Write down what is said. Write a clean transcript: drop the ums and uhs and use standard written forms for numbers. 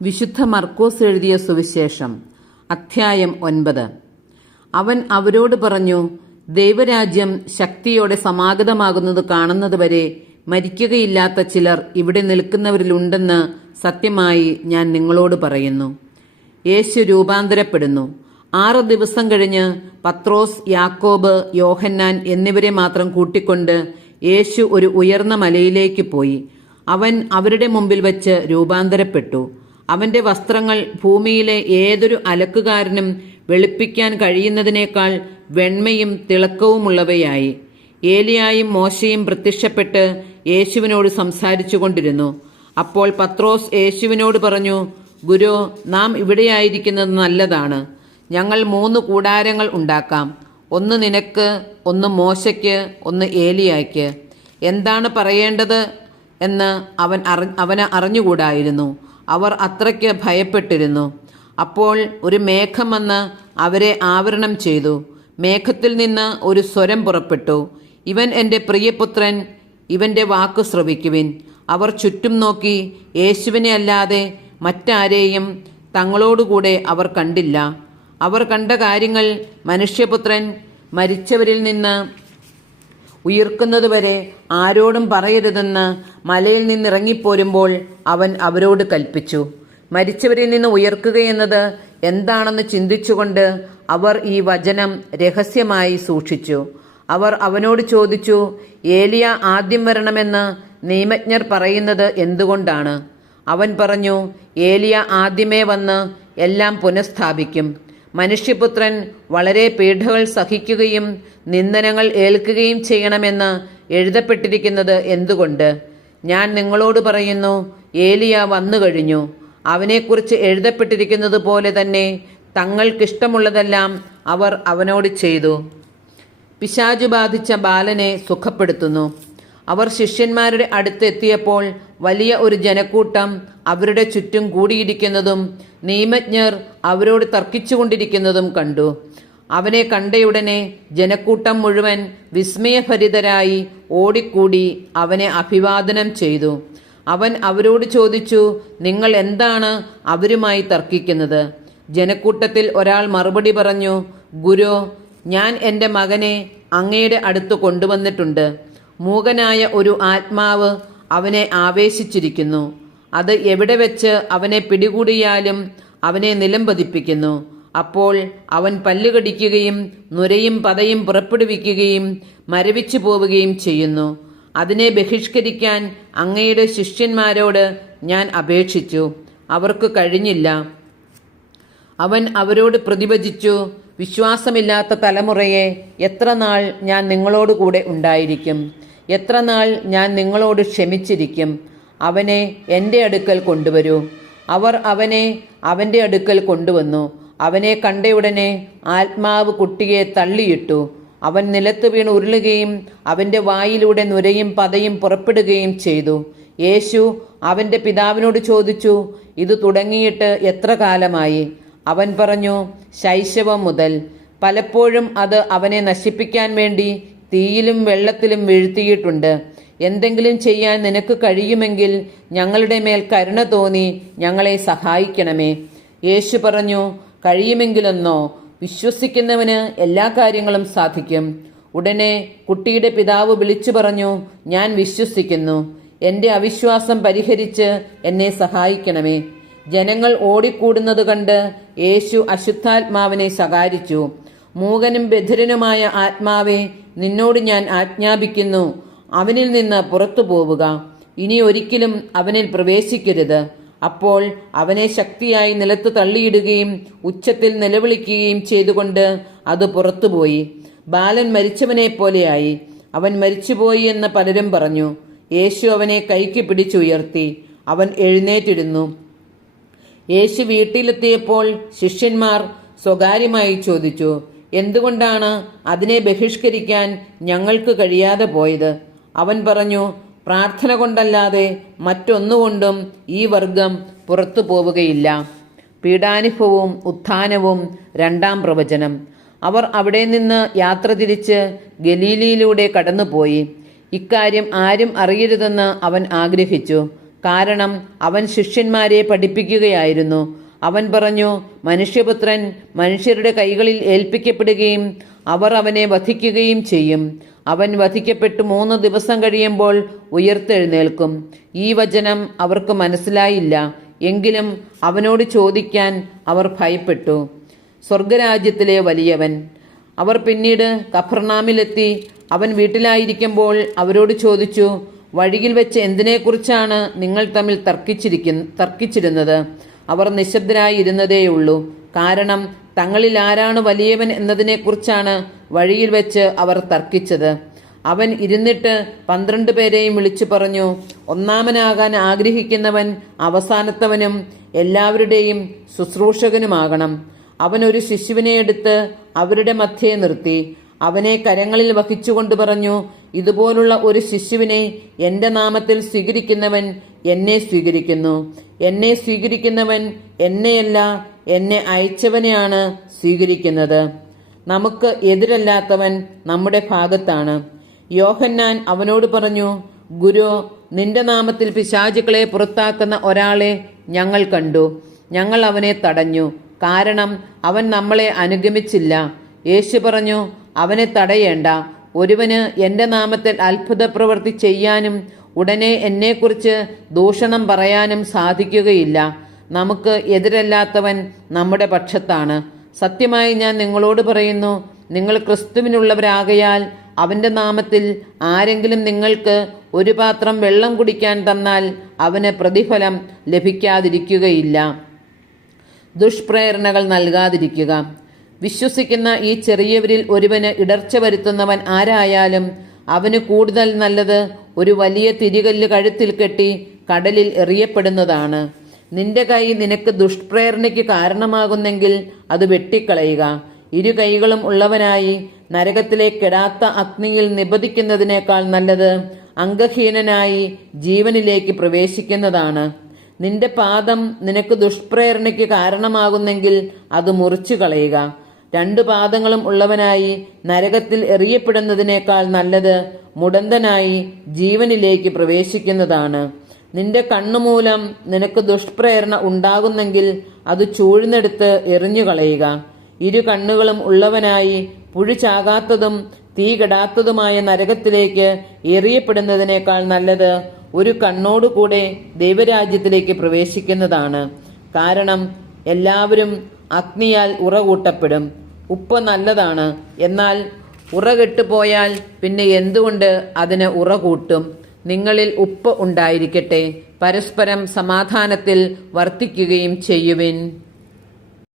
വിശുദ്ധ മർക്കോസ് എഴുതിയ സുവിശേഷം അധ്യായം 9. അവൻ അവരോട് പറഞ്ഞു, ദൈവരാജ്യം ശക്തിയോടെ സമാഗതമാകുന്നത് കാണുന്നതുവരെ മരിക്കുകയില്ലാത്ത ചിലർ ഇവിടെ നിൽക്കുന്നവരിലുണ്ടെന്ന് സത്യമായി ഞാൻ നിങ്ങളോട് പറയുന്നു. യേശു രൂപാന്തരപ്പെടുന്നു. 6 ദിവസം കഴിഞ്ഞ് പത്രോസ്, യാക്കോബ്, യോഹന്നാൻ എന്നിവരെ മാത്രം കൂട്ടിക്കൊണ്ട് യേശു ഒരു ഉയർന്ന മലയിലേക്ക് പോയി. അവൻ അവരുടെ മുമ്പിൽ വച്ച് രൂപാന്തരപ്പെട്ടു. അവന്റെ വസ്ത്രങ്ങൾ ഭൂമിയിലെ ഏതൊരു അലക്കുകാരനും വെളുപ്പിക്കാൻ കഴിയുന്നതിനേക്കാൾ വെണ്മയും തിളക്കവുമുള്ളവയായി. ഏലിയായും മോശയും പ്രത്യക്ഷപ്പെട്ട് യേശുവിനോട് സംസാരിച്ചു കൊണ്ടിരുന്നു. അപ്പോൾ പത്രോസ് യേശുവിനോട് പറഞ്ഞു, ഗുരു, നാം ഇവിടെയായിരിക്കുന്നത് നല്ലതാണ്. ഞങ്ങൾ 3 കൂടാരങ്ങൾ ഉണ്ടാക്കാം. ഒന്ന് നിനക്ക്, ഒന്ന് മോശയ്ക്ക്, ഒന്ന് ഏലിയായ്ക്ക്. എന്താണ് പറയേണ്ടത് എന്ന് അവന് അറിഞ്ഞുകൂടായിരുന്നു. അവർ അത്രയ്ക്ക് ഭയപ്പെട്ടിരുന്നു. അപ്പോൾ ഒരു മേഘം വന്ന് അവരെ ആവരണം ചെയ്തു. മേഘത്തിൽ നിന്ന് ഒരു സ്വരം പുറപ്പെട്ടു, ഇവൻ എൻ്റെ പ്രിയപുത്രൻ, ഇവൻ്റെ വാക്കു ശ്രവിക്കുവിൻ. അവർ ചുറ്റും നോക്കി. യേശുവിനെ അല്ലാതെ മറ്റാരെയും തങ്ങളോടുകൂടെ അവർ കണ്ടില്ല. അവർ കണ്ട കാര്യങ്ങൾ, മനുഷ്യപുത്രൻ മരിച്ചവരിൽ നിന്ന് ഉയിർക്കുന്നതുവരെ ആരോടും പറയരുതെന്ന് മലയിൽ നിന്നിറങ്ങിപ്പോരുമ്പോൾ അവൻ അവരോട് കൽപ്പിച്ചു. മരിച്ചവരിൽ നിന്ന് ഉയർക്കുകയെന്നത് എന്താണെന്ന് ചിന്തിച്ചുകൊണ്ട് അവർ ഈ വചനം രഹസ്യമായി സൂക്ഷിച്ചു. അവർ അവനോട് ചോദിച്ചു, ഏലിയ ആദ്യം വരണമെന്ന് നിയമജ്ഞർ പറയുന്നത് എന്തുകൊണ്ടാണ്? അവൻ പറഞ്ഞു, ഏലിയ ആദ്യമേ വന്ന് എല്ലാം പുനഃസ്ഥാപിക്കും. മനുഷ്യപുത്രൻ വളരെ പീഡകൾ സഹിക്കുകയും നിന്ദനങ്ങൾ ഏൽക്കുകയും ചെയ്യണമെന്ന് എഴുതപ്പെട്ടിരിക്കുന്നത് എന്തുകൊണ്ട്? ഞാൻ നിങ്ങളോട് പറയുന്നു, ഏലിയ വന്നു കഴിഞ്ഞു. അവനെക്കുറിച്ച് എഴുതപ്പെട്ടിരിക്കുന്നത് പോലെ തന്നെ തങ്ങൾക്കിഷ്ടമുള്ളതെല്ലാം അവർ അവനോട് ചെയ്തു. പിശാചു ബാധിച്ച ബാലനെ സുഖപ്പെടുത്തുന്നു. അവർ ശിഷ്യന്മാരുടെ അടുത്ത് എത്തിയപ്പോൾ വലിയ ഒരു ജനക്കൂട്ടം അവരുടെ ചുറ്റും കൂടിയിരിക്കുന്നതും നിയമജ്ഞർ അവരോട് തർക്കിച്ചുകൊണ്ടിരിക്കുന്നതും കണ്ടു. അവനെ കണ്ടയുടനെ ജനക്കൂട്ടം മുഴുവൻ വിസ്മയഭരിതരായി ഓടിക്കൂടി അവനെ അഭിവാദനം ചെയ്തു. അവൻ അവരോട് ചോദിച്ചു, നിങ്ങൾ എന്താണ് അവരുമായി തർക്കിക്കുന്നത്? ജനക്കൂട്ടത്തിൽ ഒരാൾ മറുപടി പറഞ്ഞു, ഗുരു, ഞാൻ എൻ്റെ മകനെ അങ്ങയുടെ അടുത്ത് കൊണ്ടുവന്നിട്ടുണ്ട്. മൂകനായ ഒരു ആത്മാവ് അവനെ ആവേശിച്ചിരിക്കുന്നു. അത് എവിടെ വെച്ച് അവനെ പിടികൂടിയാലും അവനെ നിലംപതിപ്പിക്കുന്നു. അപ്പോൾ അവൻ പല്ലുകടിക്കുകയും നുരയും പതയും പുറപ്പെടുവിക്കുകയും മരവിച്ചു പോവുകയും ചെയ്യുന്നു. അതിനെ ബഹിഷ്കരിക്കാൻ അങ്ങയുടെ ശിഷ്യന്മാരോട് ഞാൻ അപേക്ഷിച്ചു, അവർക്ക് കഴിഞ്ഞില്ല. അവൻ അവരോട് പ്രതിവചിച്ചു, വിശ്വാസമില്ലാത്ത തലമുറയെ, എത്ര നാൾ ഞാൻ നിങ്ങളോട് കൂടെ ഉണ്ടായിരിക്കും? എത്ര നാൾ ഞാൻ നിങ്ങളോട് ക്ഷമിച്ചിരിക്കും? അവനെ എൻ്റെ അടുക്കൽ കൊണ്ടുവരൂ. അവർ അവനെ അവൻ്റെ അടുക്കൽ കൊണ്ടുവന്നു. അവനെ കണ്ടയുടനെ ആത്മാവ് കുട്ടിയെ തള്ളിയിട്ടു. അവൻ നിലത്ത് വീണ് ഉരുളുകയും അവൻ്റെ വായിലൂടെ നുരയും പതയും പുറപ്പെടുകയും ചെയ്തു. യേശു അവൻ്റെ പിതാവിനോട് ചോദിച്ചു, ഇത് തുടങ്ങിയിട്ട് എത്ര കാലമായി? അവൻ പറഞ്ഞു, ശൈശവം മുതൽ. പലപ്പോഴും അത് അവനെ നശിപ്പിക്കാൻ വേണ്ടി തീയിലും വെള്ളത്തിലും വീഴ്ത്തിയിട്ടുണ്ട്. എന്തെങ്കിലും ചെയ്യാൻ നിനക്ക് കഴിയുമെങ്കിൽ ഞങ്ങളുടെ മേൽ കരുണ തോന്നി ഞങ്ങളെ സഹായിക്കണമേ. യേശു പറഞ്ഞു, കഴിയുമെങ്കിലെന്നോ? വിശ്വസിക്കുന്നവന് എല്ലാ കാര്യങ്ങളും സാധിക്കും. ഉടനെ കുട്ടിയുടെ പിതാവ് വിളിച്ചു പറഞ്ഞു, ഞാൻ വിശ്വസിക്കുന്നു. എൻ്റെ അവിശ്വാസം പരിഹരിച്ച് എന്നെ സഹായിക്കണമേ. ജനങ്ങൾ ഓടിക്കൂടുന്നത് കണ്ട് യേശു അശുദ്ധാത്മാവിനെ ശകാരിച്ചു. മൂകനും ബധിരനുമായ ആത്മാവെ, നിന്നോട് ഞാൻ ആജ്ഞാപിക്കുന്നു, അവനിൽ നിന്ന് പുറത്തു പോവുക. ഇനി ഒരിക്കലും അവനിൽ പ്രവേശിക്കരുത്. അപ്പോൾ അവനെ ശക്തിയായി നിലത്ത് തള്ളിയിടുകയും ഉച്ചത്തിൽ നിലവിളിക്കുകയും ചെയ്തുകൊണ്ട് അത് പുറത്തുപോയി. ബാലൻ മരിച്ചവനെ പോലെയായി. അവൻ മരിച്ചുപോയി എന്ന് പലരും പറഞ്ഞു. യേശു അവനെ കൈക്ക് പിടിച്ചുയർത്തി. അവൻ എഴുന്നേറ്റിരുന്നു. യേശു വീട്ടിലെത്തിയപ്പോൾ ശിഷ്യന്മാർ സ്വകാര്യമായി ചോദിച്ചു, എന്തുകൊണ്ടാണ് അതിനെ ബഹിഷ്കരിക്കാൻ ഞങ്ങൾക്ക് കഴിയാതെ പോയത്? അവൻ പറഞ്ഞു, പ്രാർത്ഥന കൊണ്ടല്ലാതെ മറ്റൊന്നുകൊണ്ടും ഈ വർഗം പുറത്തു പോവുകയില്ല. പീഡാനുഭവവും ഉത്ഥാനവും 2-ാം പ്രവചനം. അവർ അവിടെ നിന്ന് യാത്ര തിരിച്ച് ഗലീലയിലൂടെ കടന്നുപോയി. ഇക്കാര്യം ആരും അറിയരുതെന്ന് അവൻ ആഗ്രഹിച്ചു. കാരണം അവൻ ശിഷ്യന്മാരെ പഠിപ്പിക്കുകയായിരുന്നു. അവൻ പറഞ്ഞു, മനുഷ്യപുത്രൻ മനുഷ്യരുടെ കൈകളിൽ ഏൽപ്പിക്കപ്പെടുകയും അവർ അവനെ വധിക്കുകയും ചെയ്യും. അവൻ വധിക്കപ്പെട്ടു 3 ദിവസം കഴിയുമ്പോൾ ഉയർത്തെഴുന്നേൽക്കും. ഈ വചനം അവർക്ക് മനസ്സിലായില്ല. എങ്കിലും അവനോട് ചോദിക്കാൻ അവർ ഭയപ്പെട്ടു. സ്വർഗരാജ്യത്തിലെ വലിയവൻ. അവർ പിന്നീട് കഫർനാമിലെത്തി. അവൻ വീട്ടിലായിരിക്കുമ്പോൾ അവരോട് ചോദിച്ചു, വഴിയിൽ വെച്ച് എന്തിനെക്കുറിച്ചാണ് നിങ്ങൾ തമ്മിൽ തർക്കിച്ചിരുന്നത്? അവർ നിശബ്ദരായി ഇരുന്നതേയുള്ളൂ. കാരണം തങ്ങളിൽ ആരാണ് വലിയവൻ എന്നതിനെക്കുറിച്ചാണ് വഴിയിൽ വെച്ച് അവർ തർക്കിച്ചത്. അവൻ ഇരുന്നിട്ട് 12 പേരെയും വിളിച്ചു പറഞ്ഞു, ഒന്നാമനാകാൻ ആഗ്രഹിക്കുന്നവൻ അവസാനത്തവനും എല്ലാവരുടെയും ശുശ്രൂഷകനുമാകണം. അവൻ ഒരു ശിശുവിനെ എടുത്ത് അവരുടെ മധ്യേ നിർത്തി. അവനെ കരങ്ങളിൽ വഹിച്ചുകൊണ്ട് പറഞ്ഞു, ഇതുപോലുള്ള ഒരു ശിശുവിനെ എൻ്റെ നാമത്തിൽ സ്വീകരിക്കുന്നവൻ എന്നെ സ്വീകരിക്കുന്നു. എന്നെ സ്വീകരിക്കുന്നവൻ എന്നെയല്ല, എന്നെ അയച്ചവനെയാണ് സ്വീകരിക്കുന്നത്. നമുക്ക് എതിരല്ലാത്തവൻ നമ്മുടെ ഭാഗത്താണ്. യോഹന്നാൻ അവനോട് പറഞ്ഞു, ഗുരു, നിന്റെ നാമത്തിൽ പിശാചുക്കളെ പുറത്താക്കുന്ന ഒരാളെ ഞങ്ങൾ കണ്ടു. ഞങ്ങൾ അവനെ തടഞ്ഞു, കാരണം അവൻ നമ്മളെ അനുഗമിച്ചില്ല. യേശു പറഞ്ഞു, അവനെ തടയേണ്ട. ഒരുവന് എൻ്റെ നാമത്തിൽ അത്ഭുത പ്രവൃത്തി ചെയ്യാനും ഉടനെ എന്നെക്കുറിച്ച് ദൂഷണം പറയാനും സാധിക്കുകയില്ല. നമുക്ക് എതിരല്ലാത്തവൻ നമ്മുടെ പക്ഷത്താണ്. സത്യമായി ഞാൻ നിങ്ങളോട് പറയുന്നു, നിങ്ങൾ ക്രിസ്തുവിനുള്ളവരാകയാൽ അവൻ്റെ നാമത്തിൽ ആരെങ്കിലും നിങ്ങൾക്ക് ഒരു പാത്രം വെള്ളം കുടിക്കാൻ തന്നാൽ അവന് പ്രതിഫലം ലഭിക്കാതിരിക്കുകയില്ല. ദുഷ്പ്രേരണകൾ നൽകാതിരിക്കുക. വിശ്വസിക്കുന്ന ഈ ചെറിയവരിൽ ഒരുവന് ഇടർച്ച വരുത്തുന്നവൻ ആരായാലും അവന് കൂടുതൽ നല്ലത് ഒരു വലിയ തിരികല്ല് കഴുത്തിൽ കെട്ടി കടലിൽ എറിയപ്പെടുന്നതാണ്. നിന്റെ കൈ നിനക്ക് ദുഷ്പ്രേരണയ്ക്ക് കാരണമാകുന്നെങ്കിൽ അത് വെട്ടിക്കളയുക. 2 കൈകളും ഉള്ളവനായി നരകത്തിലെ കെടാത്ത അഗ്നിയിൽ നിബദിക്കുന്നതിനേക്കാൾ നല്ലത് അംഗഹീനനായി ജീവനിലേക്ക് പ്രവേശിക്കുന്നതാണ്. നിന്റെ പാദം നിനക്ക് ദുഷ്പ്രേരണയ്ക്ക് കാരണമാകുന്നെങ്കിൽ അത് മുറിച്ചു കളയുക. 2 പാദങ്ങളും ഉള്ളവനായി നരകത്തിൽ എറിയപ്പെടുന്നതിനേക്കാൾ നല്ലത് മുടന്തനായി ജീവനിലേക്ക് പ്രവേശിക്കുന്നതാണ്. നിന്റെ കണ്ണുമൂലം നിനക്ക് ദുഷ്പ്രേരണ ഉണ്ടാകുന്നെങ്കിൽ അത് ചൂഴ്ന്നെടുത്ത് എറിഞ്ഞുകളയുക. 2 കണ്ണുകളും ഉള്ളവനായി പുഴു ചാകാത്തതും തീ കെടാത്തതുമായ നരകത്തിലേക്ക് എറിയപ്പെടുന്നതിനേക്കാൾ നല്ലത് ഒരു കണ്ണോടുകൂടെ ദൈവരാജ്യത്തിലേക്ക് പ്രവേശിക്കുന്നതാണ്. കാരണം എല്ലാവരും അഗ്നിയാൽ ഉറകൂട്ടപ്പെടും. ഉപ്പ് നല്ലതാണ്, എന്നാൽ ഉറകെട്ടുപോയാൽ പിന്നെ എന്തുകൊണ്ട് അതിന് ഉറകൂട്ടും? നിങ്ങളിൽ ഉപ്പ് ഉണ്ടായിരിക്കട്ടെ, പരസ്പരം സമാധാനത്തിൽ വർത്തിക്കുകയും ചെയ്യുവിൻ.